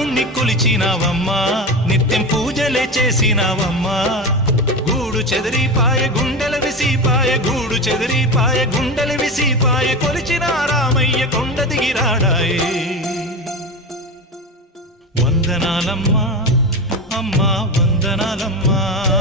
రాముణ్ణి కొలిచినావమ్మా నిత్యం పూజలే చేసినావమ్మా గూడు చెదిరిపాయ గుండెల విసిపాయ గూడు చెదిరిపాయ గుండెల విసిపాయ కొలిచిన రామయ్య కొండ దిగిరాడాయే వందనాలమ్మా అమ్మా వందనాలమ్మా